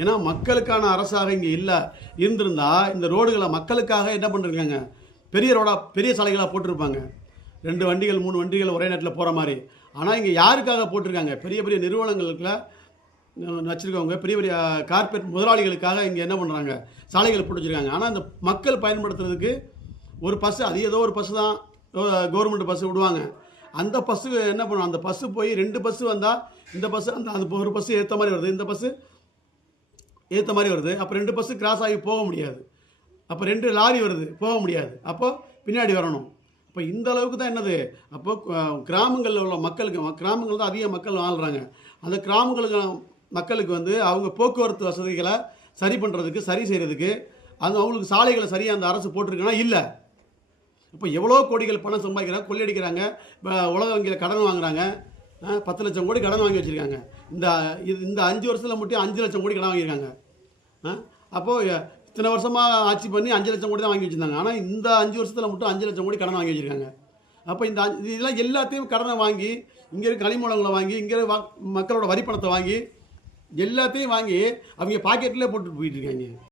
ஏன்னா மக்களுக்கான அரசாக இங்கே இல்லை இருந்திருந்தா இந்த ரோடுகளை மக்களுக்காக என்ன பண்ணிருக்காங்க, பெரிய ரோடாக பெரிய சாலைகளாக போட்டிருப்பாங்க. 2 வண்டிகள் 3 வண்டிகள் ஒரே நேரத்தில் போகிற மாதிரி. ஆனால் இங்கே யாருக்காக போட்டிருக்காங்க, பெரிய பெரிய நிறுவனங்களுக்குள்ள வச்சுருக்கவங்க, பெரிய பெரிய கார்பரேட் முதலாளிகளுக்காக இங்கே என்ன பண்ணுறாங்க, சாலைகள் போட்டு வச்சுருக்காங்க. ஆனால் இந்த மக்கள் பயன்படுத்துறதுக்கு ஒரு பஸ்ஸு, அது ஏதோ ஒரு பஸ்ஸு தான் கவர்மெண்ட் பஸ்ஸு விடுவாங்க. அந்த பஸ்ஸு என்ன பண்ணும், அந்த பஸ்ஸு போய் 2 பஸ்ஸு வந்தால் இந்த பஸ்ஸு அந்த ஒரு பஸ்ஸு ஏற்ற மாதிரி வருது, இந்த பஸ்ஸு ஏற்ற மாதிரி வருது. அப்போ 2 பஸ்ஸு கிராஸ் ஆகி போக முடியாது. அப்போ 2 லாரி வருது, போக முடியாது. அப்போ பின்னாடி வரணும். இப்போ இந்த அளவுக்கு தான் என்னது, அப்போ கிராமங்களில் உள்ள மக்களுக்கு, கிராமங்கள் தான் அதிக மக்கள் வாழ்கிறாங்க. அந்த கிராமங்களுக்கு மக்களுக்கு வந்து அவங்க போக்குவரத்து வசதிகளை சரி பண்ணுறதுக்கு, சரி செய்கிறதுக்கு அது அவங்களுக்கு சாலைகளை சரியாக அந்த அரசு போட்டிருக்குன்னா இல்லை. இப்போ எவ்வளோ கோடிகள் பணம் சம்பாதிக்கிறாங்க, கொள்ளையடிக்கிறாங்க, உலக வங்கியில் கடன் வாங்குறாங்க. 10 லட்சம் கோடி கடன் வாங்கி வச்சுருக்காங்க. இந்த 5 வருஷத்தில் மட்டும் 5 லட்சம் கோடி கடன் வாங்கியிருக்காங்க. அப்போது இத்தனை வருஷமாக ஆட்சி பண்ணி 5 லட்சம் கோடி தான் வாங்கி வச்சுருந்தாங்க. ஆனால் இந்த 5 வருஷத்தில் மட்டும் 5 லட்சம் கோடி கடன் வாங்கி வச்சுருக்காங்க. அப்போ இதெல்லாம் எல்லாத்தையும் கடனை வாங்கி, இங்கே இருக்க கனிமூலங்களை வாங்கி, இங்கே மக்களோட வரி பணத்தை வாங்கி, எல்லாத்தையும் வாங்கி அவங்க பாக்கெட்லேயே போட்டு போயிட்டு இருக்காங்க.